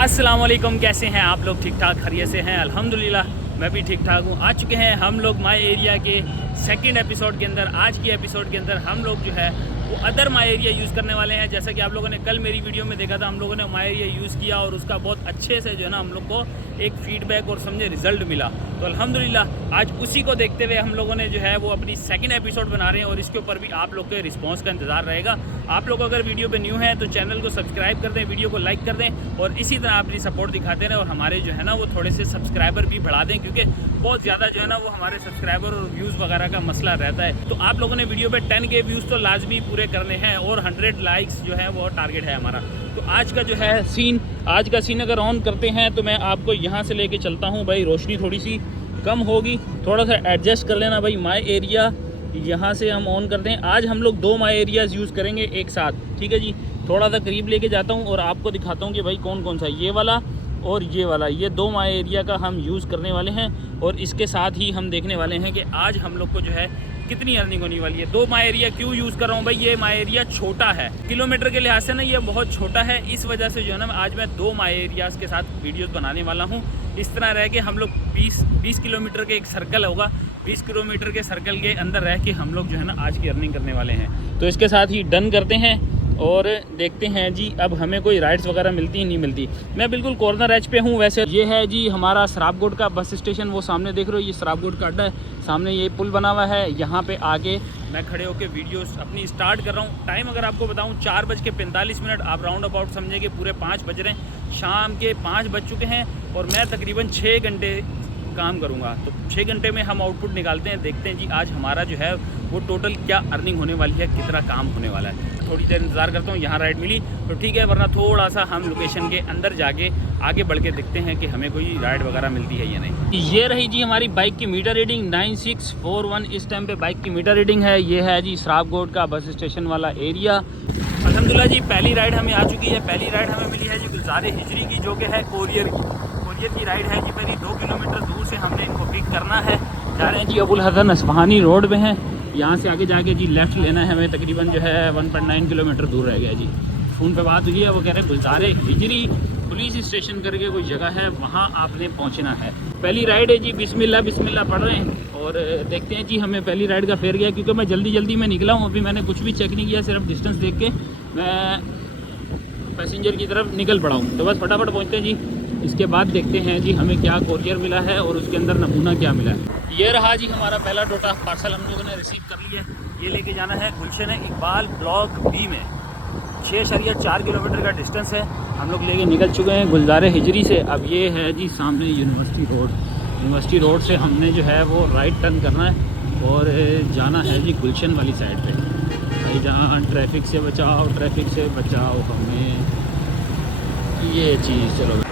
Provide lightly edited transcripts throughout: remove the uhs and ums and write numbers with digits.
अस्सलाम वालेकुम, कैसे हैं आप लोग? ठीक ठाक खैरियत से हैं? अल्हम्दुलिल्लाह मैं भी ठीक ठाक हूँ। आ चुके हैं हम लोग माई एरिया के सेकंड एपिसोड के अंदर। आज की एपिसोड के अंदर हम लोग जो है वो अदर माई एरिया यूज़ करने वाले हैं। जैसा कि आप लोगों ने कल मेरी वीडियो में देखा था, हम लोगों ने माई एरिया यूज़ किया और उसका बहुत अच्छे से जो है ना हम लोग को एक फीडबैक और समझे रिज़ल्ट मिला। तो अल्हम्दुलिल्लाह आज उसी को देखते हुए हम लोगों ने जो है वो अपनी सेकंड एपिसोड बना रहे हैं और इसके ऊपर भी आप लोग के रिस्पांस का इंतज़ार रहेगा। आप लोग अगर वीडियो पे न्यू हैं तो चैनल को सब्सक्राइब कर दें, वीडियो को लाइक कर दें और इसी तरह अपनी सपोर्ट दिखाते रहें और हमारे जो है ना वो थोड़े से सब्सक्राइबर भी बढ़ा दें, क्योंकि बहुत ज़्यादा जो है ना वो हमारे सब्सक्राइबर और व्यूज़ वगैरह का मसला रहता है। तो आप लोगों ने वीडियो पे 10K व्यूज़ तो लाजमी पूरे करने हैं और 100 लाइक्स जो है वो टारगेट है हमारा। तो आज का जो है आज का सीन अगर ऑन करते हैं तो मैं आपको यहाँ से लेके चलता हूँ। भाई रोशनी थोड़ी सी कम होगी, थोड़ा सा एडजस्ट कर लेना भाई। माई एरिया यहाँ से हम ऑन करते हैं। आज हम लोग 2 माई एरियाज़ यूज़ करेंगे एक साथ, ठीक है जी। थोड़ा सा करीब लेके जाता हूँ और आपको दिखाता हूँ कि भाई कौन कौन सा, ये वाला और ये वाला, ये 2 माई एरिया का हम यूज़ करने वाले हैं। और इसके साथ ही हम देखने वाले हैं कि आज हम लोग को जो है कितनी अर्निंग होने वाली है। 2 माई एरिया क्यों यूज़ कर रहा हूँ भाई? ये माई एरिया छोटा है, किलोमीटर के लिहाज से ना ये बहुत छोटा है। इस वजह से जो है ना आज मैं 2 माई एरियाज़ के साथ वीडियोस बनाने वाला हूँ। इस तरह रह के हम लोग 20 किलोमीटर के एक सर्कल होगा, 20 किलोमीटर के सर्कल के अंदर रह के हम लोग जो है ना आज की अर्निंग करने वाले हैं। तो इसके साथ ही डन करते हैं और देखते हैं जी अब हमें कोई राइड्स वगैरह मिलती ही नहीं मिलती। मैं बिल्कुल कॉर्नर एज पे हूँ। वैसे ये है जी हमारा सराबगोड का बस स्टेशन, वो सामने देख रहे हो, ये सराबगोड का अड्डा है। सामने ये पुल बना हुआ है, यहाँ पे आके मैं खड़े होकर वीडियो अपनी स्टार्ट कर रहा हूँ। टाइम अगर आपको बताऊँ 4:45, आप राउंड अबाउट समझे कि पूरे 5 बज रहे हैं। शाम के 5 बज चुके हैं और मैं तकरीबन 6 घंटे काम करूँगा। तो 6 घंटे में हम आउटपुट निकालते हैं। देखते हैं जी आज हमारा जो है वो टोटल क्या अर्निंग होने वाली है, कितना काम होने वाला है। थोड़ी देर इंतज़ार करता हूँ, यहाँ राइड मिली तो ठीक है, वरना थोड़ा सा हम लोकेशन के अंदर जाके आगे बढ़ के देखते हैं कि हमें कोई राइड वगैरह मिलती है या नहीं। ये रही जी हमारी बाइक की मीटर रीडिंग 9641। इस टाइम पे बाइक की मीटर रीडिंग है। ये है जी सराबगोड का बस स्टेशन वाला एरिया। अल्हम्दुलिल्लाह जी पहली राइड हमें आ चुकी है। पहली राइड हमें मिली है जी गुलज़ारे हिजरी की, जो कि है कोरियर की राइड है जी। मेरी 2 किलोमीटर दूर से हमने इनको पिक करना है। जा रहे हैं जी अबुल हसन अस्फहानी रोड पे हैं। यहाँ से आगे जाके जी लेफ़्ट लेना है हमें, तकरीबन जो है 1.9 किलोमीटर दूर रह गया जी। फ़ोन पे बात हुई है, वो कह रहे हैं गुलज़ारे हिजरी पुलिस स्टेशन करके कोई जगह है, वहाँ आपने पहुँचना है। पहली राइड है जी, बिस्मिल्लाह बिस्मिल्लाह पढ़ रहे हैं और देखते हैं जी हमें पहली राइड का फेयर गया। क्योंकि मैं जल्दी में निकला हूँ, अभी मैंने कुछ भी चेक नहीं किया, सिर्फ डिस्टेंस देख के मैं पैसेंजर की तरफ निकल पड़ा हूँ। तो बस फटाफट पहुँचते हैं जी। इसके बाद देखते हैं जी हमें क्या कोरियर मिला है और उसके अंदर नमूना क्या मिला है। ये रहा जी हमारा पहला टोटा पार्सल हम लोगों ने रिसीव कर लिया है। ये लेके जाना है गुलशन इकबाल ब्लॉक बी में। 6.4 किलोमीटर का डिस्टेंस है। हम लोग लेके निकल चुके हैं गुलज़ारे हिजरी से। अब ये है जी सामने यूनिवर्सिटी रोड से हमने जो है वो राइट टर्न करना है और जाना है जी गुलशन वाली साइड पे। भाई जहाँ ट्रैफिक से बचाओ हमें, ये चीज़। चलो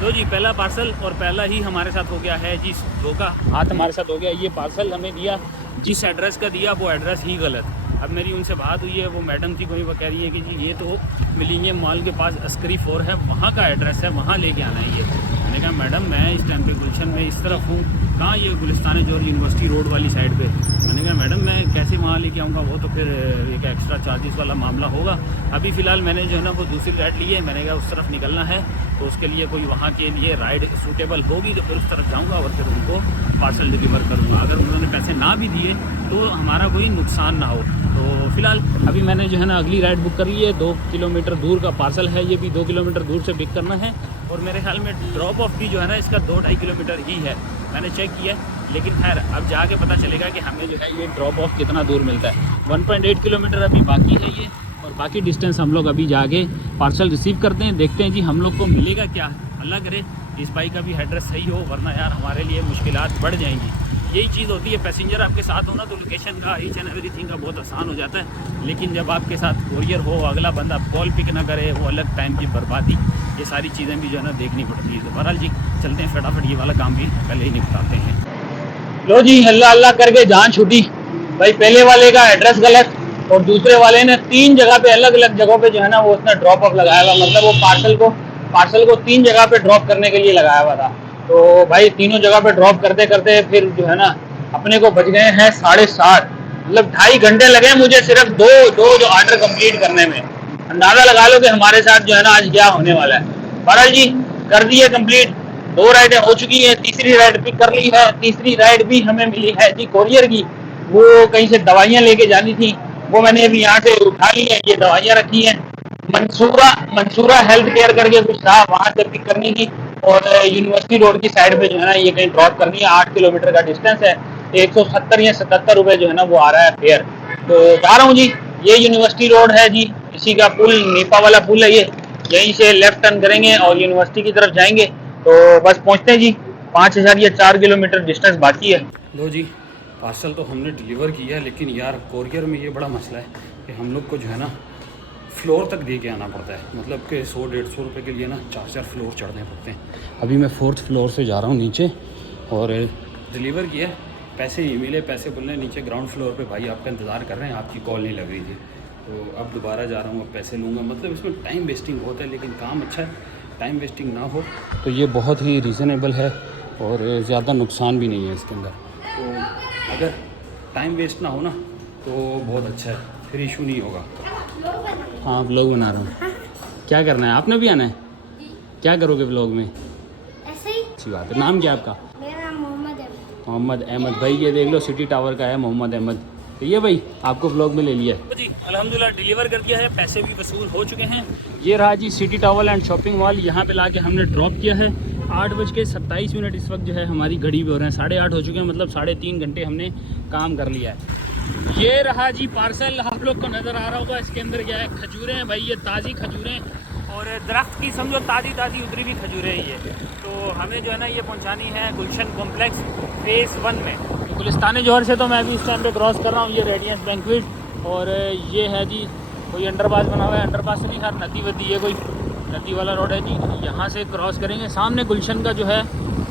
लो जी पहला पार्सल और पहला ही हमारे साथ हो गया है जी, धोखा हाथ हमारे साथ हो गया। ये पार्सल हमें दिया, जिस एड्रेस का दिया वो एड्रेस ही गलत। अब मेरी उनसे बात हुई है, वो मैडम थी कोई, वो कह रही है कि जी ये तो मिलेंगे मॉल के पास अस्करी 4 है, वहाँ का एड्रेस है, वहाँ लेके आना है। ये मैंने कहा मैडम मैं इस टाइम पे गुलशन में इस तरफ हूँ, कहाँ ये गुलिस्तान जो यूनिवर्सिटी रोड वाली साइड पे। मैंने कहा मैडम मैं कैसे वहाँ लेके आऊँगा, वो तो फिर एक एक्स्ट्रा चार्जेस वाला मामला होगा। अभी फ़िलहाल मैंने जो है ना वो दूसरी राइड ली है। मैंने कहा उस तरफ निकलना है तो उसके लिए कोई वहाँ के लिए राइड सूटेबल होगी तो फिर उस तरफ जाऊँगा और फिर उनको पार्सल डिलीवर करूँगा। अगर उन्होंने पैसे ना भी दिए तो हमारा कोई नुकसान ना हो। तो फ़िलहाल अभी मैंने जो है ना अगली राइड बुक कर ली है। 2 किलोमीटर दूर का पार्सल है, ये भी 2 किलोमीटर दूर से पिक करना है। और मेरे ख्याल में ड्रॉप ऑफ भी जो है ना इसका 2-2.5 किलोमीटर ही है, मैंने चेक किया। लेकिन खैर अब जाके पता चलेगा कि हमें जो है ये ड्रॉप ऑफ कितना दूर मिलता है। 1.8 किलोमीटर अभी बाकी है ये, और बाकी डिस्टेंस हम लोग अभी जाके पार्सल रिसीव करते हैं। देखते हैं जी हम लोग को मिलेगा क्या। अल्लाह करे इस बाइक का भी एड्रेस सही हो, वरना यार हमारे लिए मुश्किलात बढ़ जाएंगी। यही चीज़ होती है, पैसेंजर आपके साथ हो ना तो लोकेशन का ईच एंड एवरीथिंग का बहुत आसान हो जाता है। लेकिन जब आपके साथ कोरियर हो, अगला बंदा कॉल पिक ना करे, वो अलग टाइम की बर्बादी, ये सारी चीज़ें भी जो है ना देखनी पड़ती है। तो बहरहाल जी चलते हैं फटाफट, ये वाला काम भी पहले ही निपटाते हैं। लो जी अल्लाह अल्लाह करके जान छूटी भाई। पहले वाले का एड्रेस गलत और दूसरे वाले ने 3 जगह पे अलग अलग जगहों पे जो है ना वो उसने ड्रॉप ऑफ लगाया हुआ, मतलब वो पार्सल को 3 जगह पे ड्रॉप करने के लिए लगाया हुआ था। तो भाई तीनों जगह पे ड्रॉप करते करते फिर जो है ना अपने को बच गए हैं 7:30, मतलब 2.5 घंटे लगे मुझे सिर्फ दो जो ऑर्डर कंप्लीट करने में। अंदाजा लगा लो कि हमारे साथ जो है ना आज क्या होने वाला है। बहरहाल जी कर दी है कंप्लीट। 2 राइडें हो चुकी हैं, तीसरी राइड भी कर ली है। तीसरी राइड भी हमें मिली है जी कोरियर की। वो कहीं से दवाइयाँ लेके जानी थी, वो मैंने अभी यहाँ से उठा ली है। ये दवाइयाँ रखी हैं। मंसूरा हेल्थ केयर करके कुछ था, वहाँ से पिक करनी थी और यूनिवर्सिटी रोड की साइड पे जो है ना ये कहीं ड्रॉप करनी है। 8 किलोमीटर का डिस्टेंस है। 170 या 77 रुपए जो है ना वो आ रहा है फेयर। तो जा रहा हूँ जी। ये यूनिवर्सिटी रोड है जी, इसी का पुल, नेपा वाला पुल है ये। यहीं से लेफ्ट टर्न करेंगे और यूनिवर्सिटी की तरफ जाएंगे तो बस पहुँचते हैं जी। 5000 या 4 किलोमीटर डिस्टेंस बाकी है। लो जी, पार्सल तो हमने डिलीवर किया, लेकिन यार कोरियर में ये बड़ा मसला है कि हम लोग को जो है ना फ्लोर तक दे के आना पड़ता है। मतलब कि 100-150 रुपये के लिए ना 4 फ्लोर चढ़ने पड़ते हैं। अभी मैं 4th फ्लोर से जा रहा हूँ नीचे और डिलीवर किया, पैसे नहीं मिले। पैसे बोल रहे नीचे ग्राउंड फ्लोर पे भाई आपका इंतज़ार कर रहे हैं, आपकी कॉल नहीं लग रही थी। तो अब दोबारा जा रहा हूँ, अब पैसे लूँगा। मतलब इसमें टाइम वेस्टिंग बहुत है, लेकिन काम अच्छा है, टाइम वेस्टिंग ना हो तो ये बहुत ही रीज़नेबल है और ज़्यादा नुकसान भी नहीं है इसके अंदर। तो अगर टाइम वेस्ट ना हो ना तो बहुत अच्छा है, फिर इशू नहीं होगा। हाँ व्लॉग बना रहा हूँ। क्या करना है, आपने भी आना है? क्या करोगे व्लॉग में? ऐसे ही। अच्छी बात है। नाम क्या है आपका? मेरा नाम मोहम्मद अहमद। मोहम्मद अहमद भाई, ये देख लो सिटी टावर का है मोहम्मद अहमद। तो ये भाई आपको व्लॉग में ले लिया है जी। अल्हम्दुलिल्लाह डिलीवर कर दिया है, पैसे भी वसूल हो चुके हैं। ये रहा जी city tower and shopping mall. यहाँ पे लाके हमने ड्रॉप किया है। 8:27 इस वक्त जो है हमारी घड़ी पे हो रहे हैं, 8:30 हो चुके हैं। मतलब 3.5 घंटे हमने काम कर लिया है। ये रहा जी पार्सल, आप लोग को नज़र आ रहा होगा। इसके अंदर क्या है, खजूरें हैं भाई, ये ताज़ी खजूरें और दरख्त की समझो ताज़ी उतरी हुई खजूरें हैं ये। तो हमें जो है ना ये पहुंचानी है गुलशन कॉम्प्लेक्स फेज़ 1 में। गुलिस्तान जौहर से तो मैं अभी इस टाइम पे क्रॉस कर रहा हूँ, ये रेडियंस बैंक्वेट। और ये है जी कोई अंडरपास बना हुआ है, अंडरपास नहीं खैर नदी वदी है, कोई नदी वाला रोड है जी। यहाँ से क्रॉस करेंगे, सामने गुलशन का जो है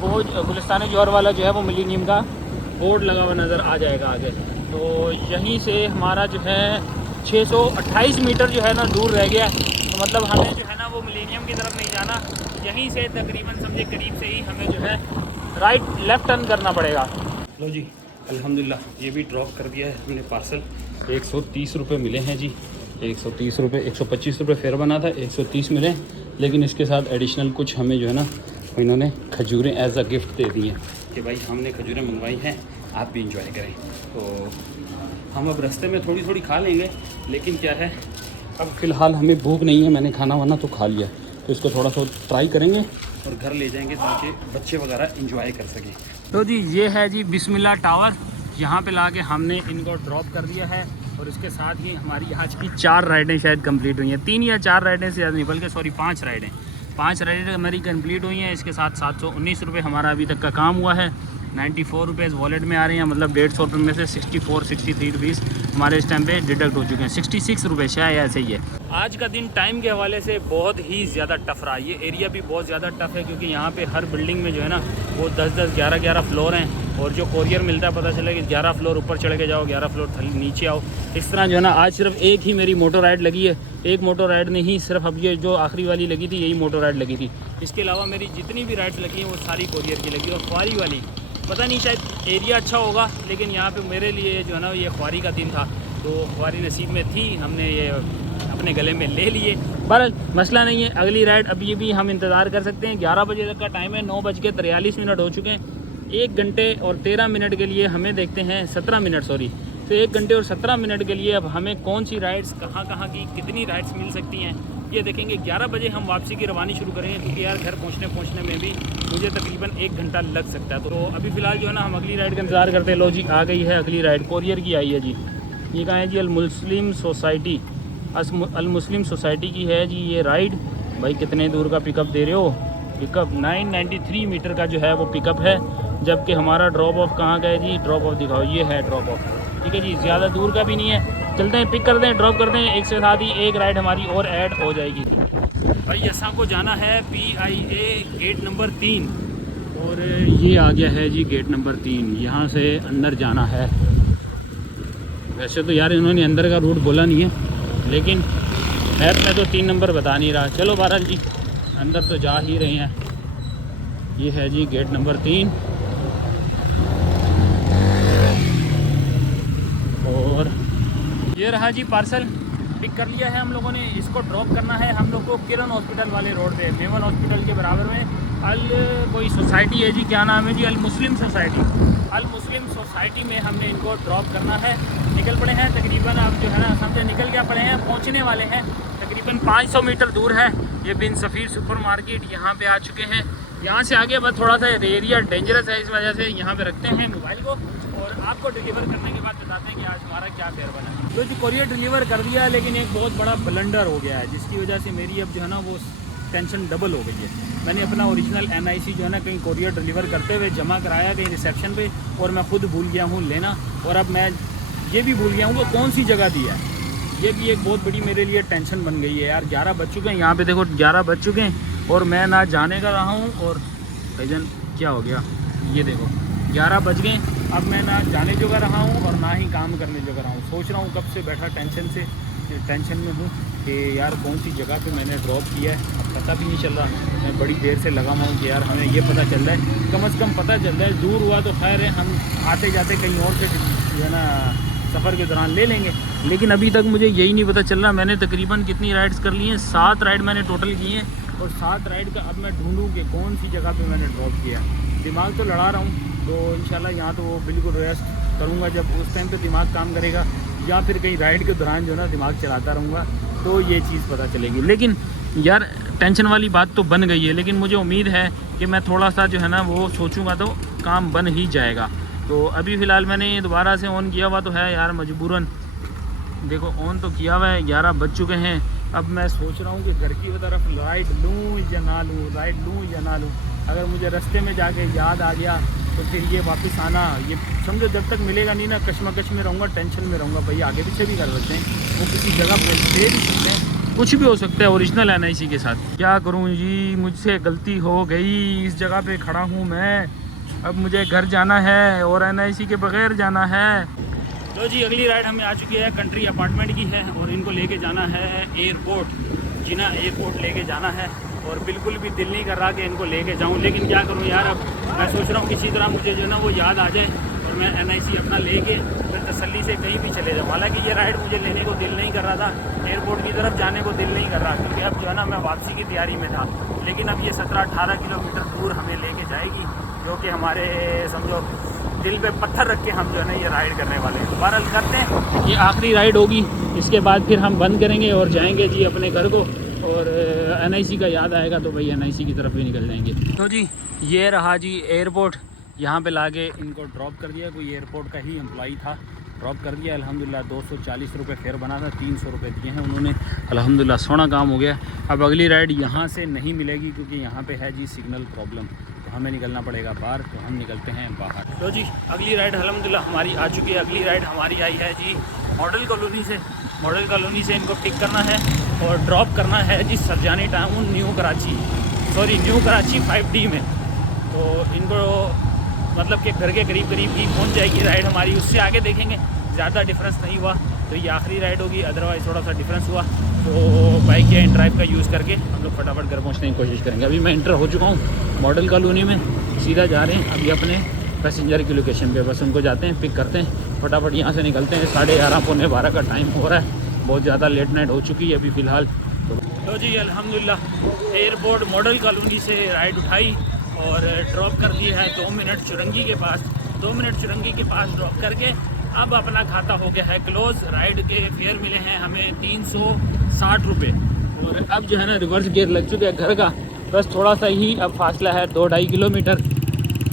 वो गुलिस्तान जौहर वाला जो है वो मिलीनियम का बोर्ड लगा हुआ नज़र आ जाएगा आगे। तो यहीं से हमारा जो है 628 मीटर जो है ना दूर रह गया। तो मतलब हमें जो है ना वो मिलेनियम की तरफ नहीं जाना, यहीं से तकरीबन समझे करीब से ही हमें जो है राइट लेफ़्ट टर्न करना पड़ेगा। लो जी अल्हम्दुलिल्लाह ये भी ड्रॉप कर दिया है हमने पार्सल। 130 रुपये मिले हैं जी, 130 रुपये। 125 रुपये फेयर बना था, 130 मिले। लेकिन इसके साथ एडिशनल कुछ हमें जो है ना इन्होंने खजूरें एज अ गिफ्ट दे दी हैं कि भाई हमने खजूरें मंगवाई हैं, आप भी इंजॉय करें। तो हम अब रास्ते में थोड़ी थोड़ी खा लेंगे, लेकिन क्या है अब फ़िलहाल हमें भूख नहीं है। मैंने खाना वाना तो खा लिया, तो इसको थोड़ा सा ट्राई करेंगे और घर ले जाएंगे ताकि बच्चे वगैरह इंजॉय कर सकें। तो जी ये है जी बिस्मिल्लाह टावर, यहाँ पे लाके हमने इनको ड्रॉप कर दिया है। और इसके साथ ही हमारी आज की 4 राइडें शायद कंप्लीट हुई हैं। 3 या 4 राइडें से ज़्यादा नहीं, बल्कि सॉरी 5 राइडें। 5 राइडें हमारी कंप्लीट हुई हैं। इसके साथ 719 रुपये हमारा अभी तक का काम हुआ है। 94 रुपीज़ वॉलेट में आ रहे हैं। मतलब 150 रुपये में से 63 रुपीज़ हमारे इस टाइम पे डिडक्ट हो चुके हैं। 66 रुपये शायद ऐसे ही है। आज का दिन टाइम के हवाले से बहुत ही ज़्यादा टफ रहा। ये एरिया भी बहुत ज़्यादा टफ है क्योंकि यहाँ पे हर बिल्डिंग में जो है ना वो 10-10, 11-11 फ्लोर हैं। और जो कोरियर मिलता है पता चला कि 11 फ्लोर ऊपर चढ़ के जाओ, 11 फ्लोर नीचे आओ। इस तरह जो है ना आज सिर्फ एक ही मेरी मोटर राइड लगी है। एक मोटर राइड नहीं, सिर्फ अब ये जो आखिरी वाली लगी थी यही मोटर राइड लगी थी। इसके अलावा मेरी जितनी भी राइड्स लगी हैं वो सारी कोरियर की लगी। और ख्वारी वाली पता नहीं शायद एरिया अच्छा होगा, लेकिन यहाँ पे मेरे लिए जो है ना ये ख्वारी का दिन था, तो ख्वारी नसीब में थी, हमने ये अपने गले में ले लिए। बहरहाल मसला नहीं है, अगली राइड अभी भी हम इंतज़ार कर सकते हैं। 11 बजे तक का टाइम है, 9:43 हो चुके हैं। 1 घंटे और 13 मिनट के लिए हमें देखते हैं 17 मिनट सॉरी। तो 1 घंटे और 17 मिनट के लिए अब हमें कौन सी राइड्स कहाँ की कितनी राइड्स मिल सकती हैं ये देखेंगे। 11 बजे हम वापसी की रवानी शुरू करेंगे क्योंकि यार घर पहुंचने में भी मुझे तकरीबन 1 घंटा लग सकता है। तो अभी फ़िलहाल जो है ना हम अगली राइड का इंतज़ार करते हैं। लो जी आ गई है अगली राइड, कोरियर की आई है जी। ये कहाँ है जी? अल मुस्लिम सोसाइटी की है जी ये राइड। भाई कितने दूर का पिकअप दे रहे हो? पिकअप 993 मीटर का जो है वो पिकअप है, जबकि हमारा ड्रॉप ऑफ कहाँ का है जी? ड्रॉप ऑफ दिखाओ, ये है ड्रॉप ऑफ। ठीक है जी, ज़्यादा दूर का भी नहीं है। चलते हैं, पिक कर दें, ड्रॉप कर दें, एक से साथ ही एक राइड हमारी और ऐड हो जाएगी। भाई असा को जाना है PIA गेट नंबर 3 और ये आ गया है जी गेट नंबर 3। यहाँ से अंदर जाना है। वैसे तो यार इन्होंने अंदर का रूट बोला नहीं है, लेकिन ऐप में तो 3 नंबर बता नहीं रहा। चलो बहरहाल जी अंदर तो जा ही रहे हैं। ये है जी गेट नंबर 3 और ये रहा जी पार्सल। पिक कर लिया है हम लोगों ने। इसको ड्रॉप करना है हम लोग को किरण हॉस्पिटल वाले रोड पे, मेवन हॉस्पिटल के बराबर में कोई सोसाइटी है जी, क्या नाम है जी, अल मुस्लिम सोसाइटी। अल मुस्लिम सोसाइटी में हमने इनको ड्रॉप करना है। निकल पड़े हैं तकरीबन, आप जो है ना समझे निकल क्या पड़े हैं, पहुंचने वाले हैं। तकरीबन 500 मीटर दूर है ये बिन सफ़ीर सुपर मार्केट, यहाँ पे आ चुके हैं। यहाँ से आगे बस थोड़ा सा एरिया डेंजरस है, इस वजह से यहाँ पे रखते हैं मोबाइल को और आपको डिलीवर करने के बाद बताते हैं कि आज हमारा क्या फेयर बना। तो जी कोरियर डिलीवर कर दिया, लेकिन एक बहुत बड़ा ब्लंडर हो गया है, जिसकी वजह से मेरी अब जो है ना वो टेंशन डबल हो गई है। मैंने अपना ओरिजिनल NIC जो है ना कहीं कोरियर डिलीवर करते हुए जमा कराया कहीं रिसेप्शन पे, और मैं खुद भूल गया हूँ लेना, और अब मैं ये भी भूल गया हूँ वो कौन सी जगह दी है। ये भी एक बहुत बड़ी मेरे लिए टेंशन बन गई है यार। 11 बज चुके हैं, यहाँ पे देखो 11 बज चुके हैं और मैं ना जाने का रहा हूँ, और भाईजान क्या हो गया, ये देखो 11 बज गए। अब मैं ना जाने जो का रहा हूँ और ना ही काम करने जो का रहा हूँ। सोच रहा हूँ कब से बैठा टेंशन में हूँ कि यार कौन सी जगह पे मैंने ड्रॉप किया है, अब पता भी नहीं चल रहा। मैं बड़ी देर से लगा हुआ हूँ कि यार हमें ये पता चल रहा है, कम से कम पता चल रहा है। दूर हुआ तो खैर है, हम आते जाते कहीं और से जो है ना सफ़र के दौरान ले लेंगे, लेकिन अभी तक मुझे यही नहीं पता चल रहा। मैंने तकरीबन कितनी राइड्स कर ली हैं, 7 राइड मैंने टोटल की हैं, और 7 राइड का अब मैं ढूंढूँ कि कौन सी जगह पे मैंने ड्रॉप किया। दिमाग तो लड़ा रहा हूँ, तो इंशाल्लाह यहाँ तो वो बिल्कुल रेस्ट करूँगा जब उस टाइम पे दिमाग काम करेगा, या फिर कहीं राइड के दौरान जो है ना दिमाग चलाता रहूँगा तो ये चीज़ पता चलेगी। लेकिन यार टेंशन वाली बात तो बन गई है, लेकिन मुझे उम्मीद है कि मैं थोड़ा सा जो है ना वो सोचूंगा तो काम बन ही जाएगा। तो अभी फ़िलहाल मैंने दोबारा से ऑन किया हुआ तो है यार, मजबूरन देखो ऑन तो किया हुआ है। 11 बज चुके हैं। अब मैं सोच रहा हूँ कि घर की तरफ राइड लूँ या ना लूँ, राइड लूँ या ना लूँ। अगर मुझे रास्ते में जाके याद आ गया तो फिर ये वापस आना, ये समझो जब तक मिलेगा नहीं ना कश्मकश में रहूँगा, टेंशन में रहूँगा। भाई आगे पीछे भी कर सकते हैं, वो किसी जगह पर दे भी सकते हैं, कुछ भी हो सकता है ओरिजिनल NIC के साथ। क्या करूँ जी, मुझसे गलती हो गई, इस जगह पे खड़ा हूँ मैं। अब मुझे घर जाना है और NIC के बगैर जाना है। तो जी अगली राइड हमें आ चुकी है, कंट्री अपार्टमेंट की है, और इनको लेके जाना है एयरपोर्ट, जिना एयरपोर्ट लेके जाना है। और बिल्कुल भी दिल नहीं कर रहा कि इनको लेके जाऊं, लेकिन क्या करूं यार। अब मैं सोच रहा हूं किसी तरह मुझे जो है ना वो याद आ जाए और मैं NIC अपना लेके फिर तसल्ली से कहीं भी चले जाऊँ। हालांकि ये राइड मुझे लेने को दिल नहीं कर रहा था, एयरपोर्ट की तरफ जाने को दिल नहीं कर रहा, क्योंकि अब जो है ना मैं वापसी की तैयारी में था। लेकिन अब ये 17-18 किलोमीटर दूर हमें लेके जाएगी, जो कि हमारे समझो दिल पे पत्थर रख के हम जो है ना ये राइड करने वाले हैं। बहरहाल करते हैं, ये आखिरी राइड होगी, इसके बाद फिर हम बंद करेंगे और जाएंगे जी अपने घर को। और NIC का याद आएगा तो भाई NIC की तरफ भी निकल जाएंगे। तो जी ये रहा जी एयरपोर्ट, यहाँ पे लाके इनको ड्रॉप कर दिया। कोई एयरपोर्ट का ही एम्प्लॉई था, ड्रॉप कर दिया। अल्हम्दुलिल्लाह 240 रुपये फेयर बना था, 300 रुपये दिए हैं उन्होंने। अल्हम्दुलिल्लाह सोना काम हो गया। अब अगली राइड यहाँ से नहीं मिलेगी, क्योंकि यहाँ पे है जी सिग्नल प्रॉब्लम, तो हमें निकलना पड़ेगा बाहर। तो हम निकलते हैं बाहर। तो जी अगली राइड अल्हम्दुलिल्लाह हमारी आ चुकी है। अगली राइड हमारी आई है जी मॉडल कॉलोनी से। मॉडल कॉलोनी से इनको पिक करना है और ड्रॉप करना है जी Surjani town new Karachi 5D में। तो इनको मतलब कि घर के करीब ही पहुंच जाएगी राइड हमारी। उससे आगे देखेंगे ज़्यादा डिफरेंस नहीं हुआ तो ये आखिरी राइड होगी, अदरवाइज़ थोड़ा सा डिफरेंस हुआ तो बाइक या ड्राइव का यूज़ करके हम लोग फटाफट घर पहुंचने की कोशिश करेंगे। अभी मैं इंटर हो चुका हूँ मॉडल कॉलोनी में, सीधा जा रहे हैं अभी अपने पैसेंजर की लोकेशन पे। बस उनको जाते हैं, पिक करते हैं, फटाफट यहाँ से निकलते हैं। 11:30 पौने 12 का टाइम हो रहा है, बहुत ज़्यादा लेट नाइट हो चुकी है अभी फ़िलहाल। तो जी अल्हम्दुलिल्लाह एयरपोर्ट मॉडल कॉलोनी से राइड उठाई और ड्रॉप कर दिया है 2 मिनट चुरंगी के पास। 2 मिनट चुरंगी के पास ड्रॉप करके अब अपना खाता हो गया है क्लोज। राइड के फेयर मिले हैं हमें 360 रुपये, और अब जो है ना रिवर्स गियर लग चुका है घर का। बस थोड़ा सा ही अब फासला है 2-2.5 किलोमीटर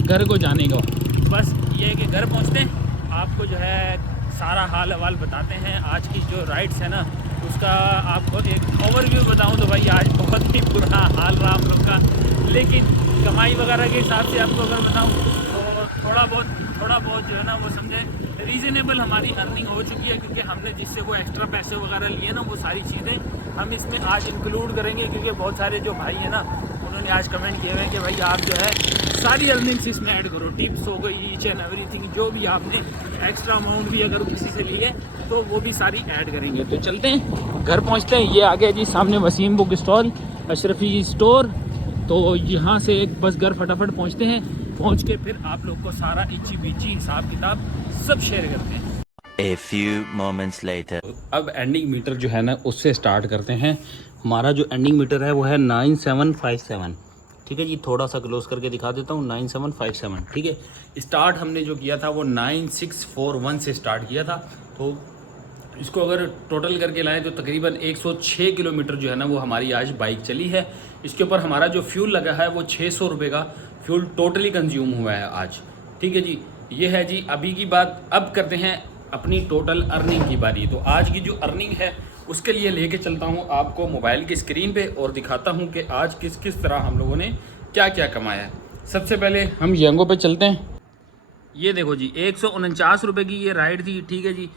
घर को जाने का। बस ये है कि घर पहुँचते आपको जो है सारा हाल अहवाल बताते हैं। आज की जो राइड्स है ना उसका आपको एक ओवरव्यू बताऊं तो भाई आज बहुत ही बुरा हाल रहा हम लोग का। लेकिन कमाई वगैरह के हिसाब से आपको अगर बताऊं तो थोड़ा बहुत जो है ना वो समझे रीज़नेबल हमारी अर्निंग हो चुकी है, क्योंकि हमने जिससे वो एक्स्ट्रा पैसे वगैरह लिए ना वो सारी चीज़ें हम इसमें आज इंक्लूड करेंगे। क्योंकि बहुत सारे जो भाई हैं ना उन्होंने आज कमेंट किए हुए हैं कि भाई आप जो है सारी अर्निंग्स इसमें ऐड करो, टिप्स हो गई, ईच एंड एवरीथिंग, जो भी आपने एक्स्ट्रा अमाउंट भी अगर किसी से लिए तो वो भी सारी ऐड करेंगे। तो चलते हैं घर पहुंचते हैं। ये आ गया जी सामने Wasim book stall, Ashrafi store. तो यहाँ से एक बस घर फटाफट पहुँचते हैं, पहुँच के फिर आप लोग को सारा इची बीची हिसाब किताब सब शेयर करते हैं। A few moments later. अब एंडिंग मीटर जो है ना उससे स्टार्ट करते हैं। हमारा जो एंडिंग मीटर है वो है 9757। ठीक है जी, थोड़ा सा क्लोज करके दिखा देता हूँ, 9757। ठीक है, स्टार्ट हमने जो किया था वो 9641 से स्टार्ट किया था। तो इसको अगर टोटल करके लाएं तो तकरीबन 106 किलोमीटर जो है ना वो हमारी आज बाइक चली है। इसके ऊपर हमारा जो फ्यूल लगा है वो 600 रुपये का फ्यूल टोटली कंज्यूम हुआ है आज। ठीक है जी, ये है जी अभी की बात। अब करते हैं अपनी टोटल अर्निंग की बारी। तो आज की जो अर्निंग है उसके लिए लेके चलता हूँ आपको मोबाइल की स्क्रीन पे और दिखाता हूँ कि आज किस किस तरह हम लोगों ने क्या क्या कमाया है। सबसे पहले हम येंगो पे चलते हैं। ये देखो जी, 149 रुपये की ये राइड थी। ठीक है जी,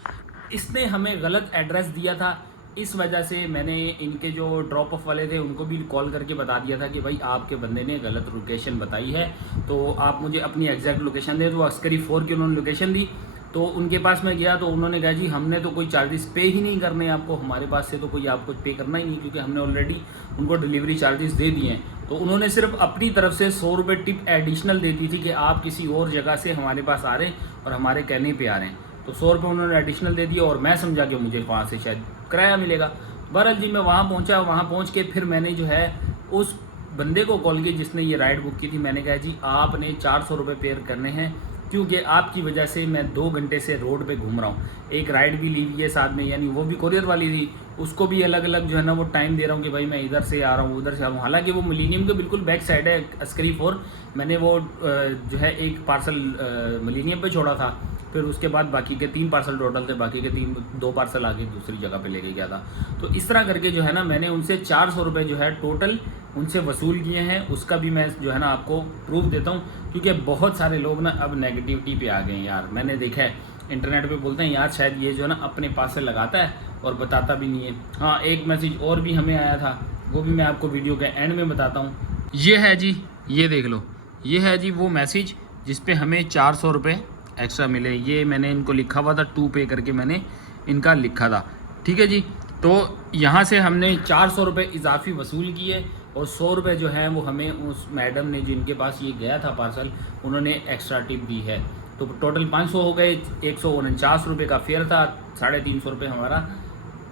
इसने हमें गलत एड्रेस दिया था, इस वजह से मैंने इनके जो ड्रॉप ऑफ वाले थे उनको भी कॉल करके बता दिया था कि भाई आपके बंदे ने गलत लोकेशन बताई है, तो आप मुझे अपनी एग्जैक्ट लोकेशन दें। तो अस्करी 4 की उन्होंने लोकेशन दी। तो उनके पास मैं गया तो उन्होंने कहा जी हमने तो कोई चार्जेस पे ही नहीं करने आपको, हमारे पास से तो कोई आपको पे करना ही नहीं, क्योंकि हमने ऑलरेडी उनको डिलीवरी चार्जेस दे दिए हैं। तो उन्होंने सिर्फ अपनी तरफ से 100 रुपये टिप एडिशनल दे दी थी कि आप किसी और जगह से हमारे पास आ रहे हैं और हमारे कहने पे आ रहे हैं। तो 100 रुपये उन्होंने एडिशनल दे दिया और मैं समझा कि मुझे वहाँ से शायद किराया मिलेगा। बहरहाल जी मैं वहाँ पहुँचा, वहाँ पहुँच के फिर मैंने जो है उस बंदे को कॉल की जिसने ये राइड बुक की थी। मैंने कहा जी आपने 400 रुपये पे करने हैं, क्योंकि आपकी वजह से मैं 2 घंटे से रोड पे घूम रहा हूँ। एक राइड भी ली हुई है साथ में, यानी वो भी कोरियर वाली थी, उसको भी अलग अलग जो है ना वो टाइम दे रहा हूँ कि भाई मैं इधर से आ रहा हूँ उधर से आ रहा हूँ। हालांकि वो मिलीनियम के बिल्कुल बैक साइड है अस्करी 4। मैंने वो जो है एक पार्सल मिलीनियम पे छोड़ा था, फिर उसके बाद बाकी के 3 पार्सल टोटल थे, बाकी के 2 पार्सल आगे दूसरी जगह पे लेके गया था। तो इस तरह करके जो है ना मैंने उनसे 400 रुपये जो है टोटल उनसे वसूल किए हैं। उसका भी मैं जो है ना आपको प्रूफ देता हूँ, क्योंकि बहुत सारे लोग ना अब नेगेटिविटी पे आ गए हैं यार। मैंने देखा है इंटरनेट पे बोलते हैं यार शायद ये जो है ना अपने पास से लगाता है और बताता भी नहीं है। हाँ, एक मैसेज और भी हमें आया था, वो भी मैं आपको वीडियो के एंड में बताता हूँ। ये है जी, ये देख लो, ये है जी वो मैसेज जिसपे हमें 400 रुपये एक्स्ट्रा मिले। ये मैंने इनको लिखा हुआ था, 2 पे करके मैंने इनका लिखा था। ठीक है जी, तो यहाँ से हमने 400 रुपये इजाफी वसूल किए और 100 रुपये जो है वो हमें उस मैडम ने जिनके पास ये गया था पार्सल, उन्होंने एक्स्ट्रा टिप दी है। तो टोटल 500 हो गए। 149 रुपये का फेयर था, 350 रुपये हमारा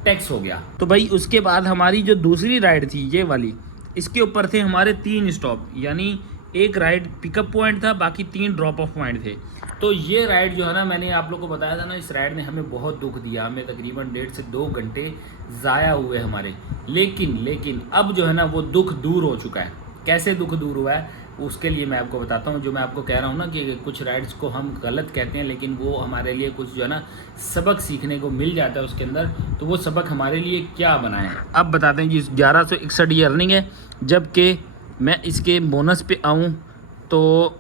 टैक्स हो गया। तो भाई उसके बाद हमारी जो दूसरी राइड थी ये वाली, इसके ऊपर थे हमारे 3 स्टॉप, यानी एक राइड पिकअप पॉइंट था, बाकी 3 ड्रॉप ऑफ पॉइंट थे। तो ये राइड जो है ना मैंने आप लोग को बताया था ना, इस राइड ने हमें बहुत दुख दिया। हमें तकरीबन 1.5 से 2 घंटे ज़ाया हुए हमारे। लेकिन अब जो है ना वो दुख दूर हो चुका है। कैसे दुख दूर हुआ है उसके लिए मैं आपको बताता हूँ। जो मैं आपको कह रहा हूँ ना कि कुछ राइड्स को हम गलत कहते हैं, लेकिन वो हमारे लिए कुछ जो है ना सबक सीखने को मिल जाता है उसके अंदर। तो वो सबक हमारे लिए क्या बनाए हैं अब बताते हैं जी। 1161 ये अर्निंग है, जबकि मैं इसके बोनस पे आऊँ तो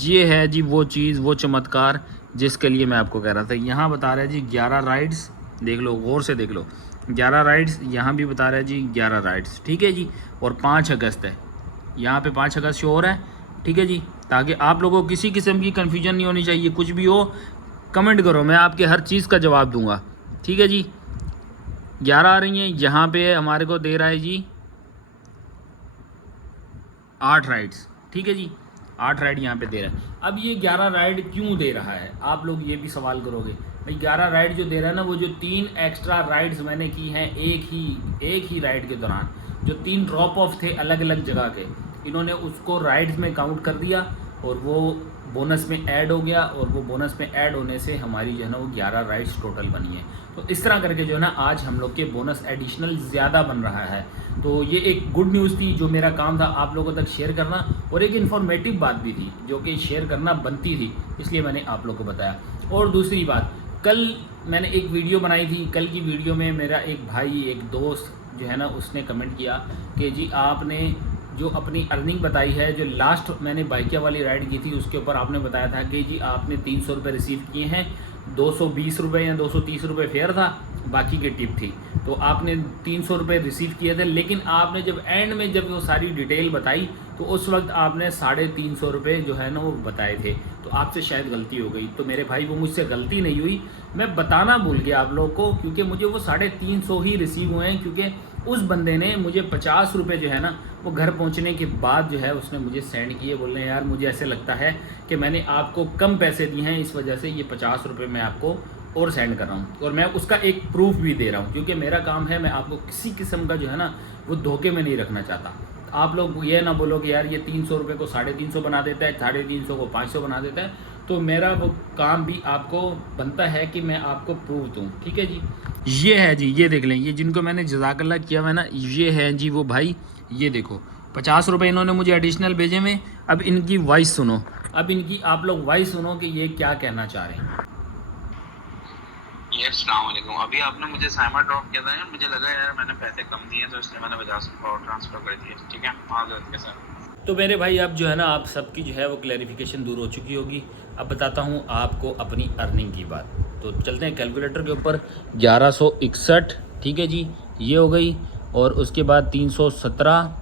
ये है जी वो चीज़, वो चमत्कार जिसके लिए मैं आपको कह रहा था। यहाँ बता रहा है जी 11 राइड्स, देख लो गौर से देख लो, 11 राइड्स। यहाँ भी बता रहा है जी 11 राइड्स। ठीक है जी, और 5 अगस्त है, यहाँ पे 5 अगस्त शो हो रहा है। ठीक है जी, ताकि आप लोगों को किसी किस्म की कन्फ्यूजन नहीं होनी चाहिए। कुछ भी हो कमेंट करो, मैं आपके हर चीज़ का जवाब दूंगा। ठीक है जी, 11 आ रही हैं। यहाँ पे हमारे को दे रहा है जी 8 राइड्स। ठीक है जी, 8 राइड यहाँ पे दे रहा है। अब ये 11 राइड क्यों दे रहा है, आप लोग ये भी सवाल करोगे। भाई 11 राइड जो दे रहा है ना, वो जो 3 एक्स्ट्रा राइड्स मैंने की हैं एक ही राइड के दौरान, जो 3 ड्रॉप ऑफ थे अलग अलग जगह के, इन्होंने उसको राइड्स में काउंट कर दिया और वो बोनस में ऐड हो गया। और वो बोनस में ऐड होने से हमारी जो है ना वो 11 राइड्स टोटल बनी है। तो इस तरह करके जो है ना आज हम लोग के बोनस एडिशनल ज़्यादा बन रहा है। तो ये एक गुड न्यूज़ थी, जो मेरा काम था आप लोगों तक शेयर करना, और एक इन्फॉर्मेटिव बात भी थी जो कि शेयर करना बनती थी, इसलिए मैंने आप लोग को बताया। और दूसरी बात, कल मैंने एक वीडियो बनाई थी। कल की वीडियो में मेरा एक भाई, एक दोस्त जो है ना, उसने कमेंट किया कि जी आपने जो अपनी अर्निंग बताई है, जो लास्ट मैंने बाइकिया वाली राइड की थी उसके ऊपर आपने बताया था कि जी आपने 300 रुपये रिसीव किए हैं, 220 रुपये या 230 रुपये फेयर था, बाकी की टिप थी। तो आपने 300 रुपये रिसीव किए थे, लेकिन आपने जब एंड में जब वो सारी डिटेल बताई तो उस वक्त आपने 350 रुपये जो है ना वो बताए थे। तो आपसे शायद गलती हो गई। तो मेरे भाई वो मुझसे गलती नहीं हुई, मैं बताना भूल गया आप लोग को, क्योंकि मुझे वो 350 ही रिसीव हुए हैं। क्योंकि उस बंदे ने मुझे 50 रुपये जो है ना वो घर पहुंचने के बाद जो है उसने मुझे सेंड किए, बोल रहे हैं यार मुझे ऐसे लगता है कि मैंने आपको कम पैसे दिए हैं, इस वजह से ये 50 रुपये मैं आपको और सेंड कर रहा हूँ, और मैं उसका एक प्रूफ भी दे रहा हूँ, क्योंकि मेरा काम है, मैं आपको किसी किस्म का जो है ना वो धोखे में नहीं रखना चाहता। आप लोग ये ना बोलो कि यार ये 300 रुपये को 350 बना देता है, 350 को 500 बना देता है। तो मेरा वो काम भी आपको बनता है कि मैं आपको प्रूफ दूँ, ठीक है जी। ये है जी, ये देख लें, ये जिनको मैंने जज़ाकल्लाह किया हुआ है ना, ये है जी वो भाई, ये देखो 50 रुपये इन्होंने मुझे एडिशनल भेजे में। अब इनकी वॉइस सुनो, अब इनकी आप लोग वॉइस सुनो कि ये क्या कहना चाह रहे हैं। अस्सलाम वालेकुम। अभी आपने मुझे साइमा ड्रॉप किया था, मुझे लगा यार मैंने पैसे कम दिए तो इसलिए मैंने 50 पावर ट्रांसफर कर दिए, ठीक है, माजरत के साथ। तो मेरे भाई अब जो है ना आप सबकी जो है वो क्लैरिफिकेशन दूर हो चुकी होगी। अब बताता हूँ आपको अपनी अर्निंग की बात। तो चलते हैं कैलकुलेटर के ऊपर। 1161, ठीक है जी, ये हो गई, और उसके बाद 317,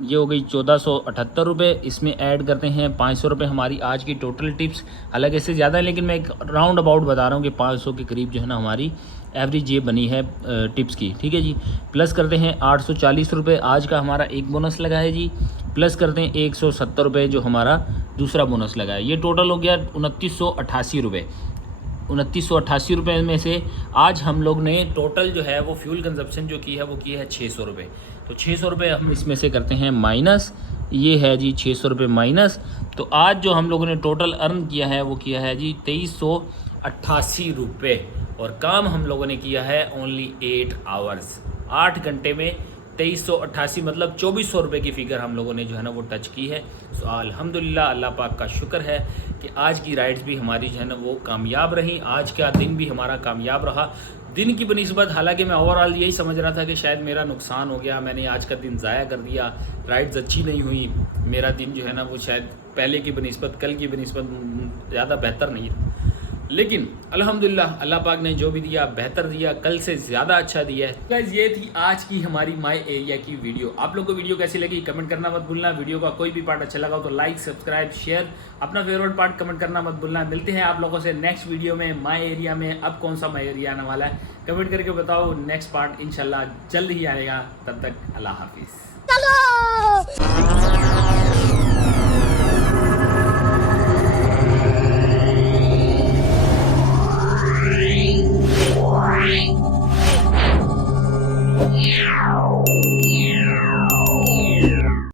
ये हो गई 1478 रुपये। इसमें ऐड करते हैं 500 रुपये हमारी आज की टोटल टिप्स। हालांकि इससे ज़्यादा है, लेकिन मैं एक राउंड अबाउट बता रहा हूँ कि 500 के करीब जो है ना हमारी एवरेज ये बनी है टिप्स की, ठीक है जी। प्लस करते हैं 840 रुपये, आज का हमारा एक बोनस लगा है जी। प्लस करते हैं 170 रुपये जो हमारा दूसरा बोनस लगा है। ये टोटल हो गया 2988 रुपये। 2988 रुपये में से आज हम लोग ने टोटल जो है वो फ्यूल कंजप्शन जो की है वो की है 600 रुपये। तो 600 रुपये हम इसमें से करते हैं माइनस, ये है जी 600 रुपये माइनस। तो आज जो हम लोगों ने टोटल अर्न किया है वो किया है जी 2388 रुपये, और काम हम लोगों ने किया है ओनली 8 आवर्स, 8 घंटे में 2388, मतलब 2400 रुपये की फ़िगर हम लोगों ने जो है ना वो टच की है। सो अल्हम्दुलिल्लाह, अल्लाह पाक का शुक्र है कि आज की राइड्स भी हमारी जो है ना वो कामयाब रही। आज का दिन भी हमारा कामयाब रहा। दिन की बनिस्बत, हालांकि मैं ओवरऑल यही समझ रहा था कि शायद मेरा नुकसान हो गया, मैंने आज का दिन ज़ाया कर दिया, राइड्स अच्छी नहीं हुई, मेरा दिन जो है ना वो शायद पहले की बनिस्बत, कल की बनिस्बत ज़्यादा बेहतर नहीं था। लेकिन अल्हम्दुलिल्लाह, अल्लाह पाक ने जो भी दिया बेहतर दिया, कल से ज़्यादा अच्छा दिया है। गाइस, ये थी आज की हमारी माई एरिया की वीडियो। आप लोग को वीडियो कैसी लगी कमेंट करना मत भूलना। वीडियो का कोई भी पार्ट अच्छा लगा तो लाइक, सब्सक्राइब, शेयर, अपना फेवरेट पार्ट कमेंट करना मत भूलना। मिलते हैं आप लोगों से नेक्स्ट वीडियो में माई एरिया में। अब कौन सा माई एरिया आने वाला है कमेंट करके बताओ। नेक्स्ट पार्ट इंशाल्लाह जल्द ही आएगा। तब तक अल्लाह हाफिज़।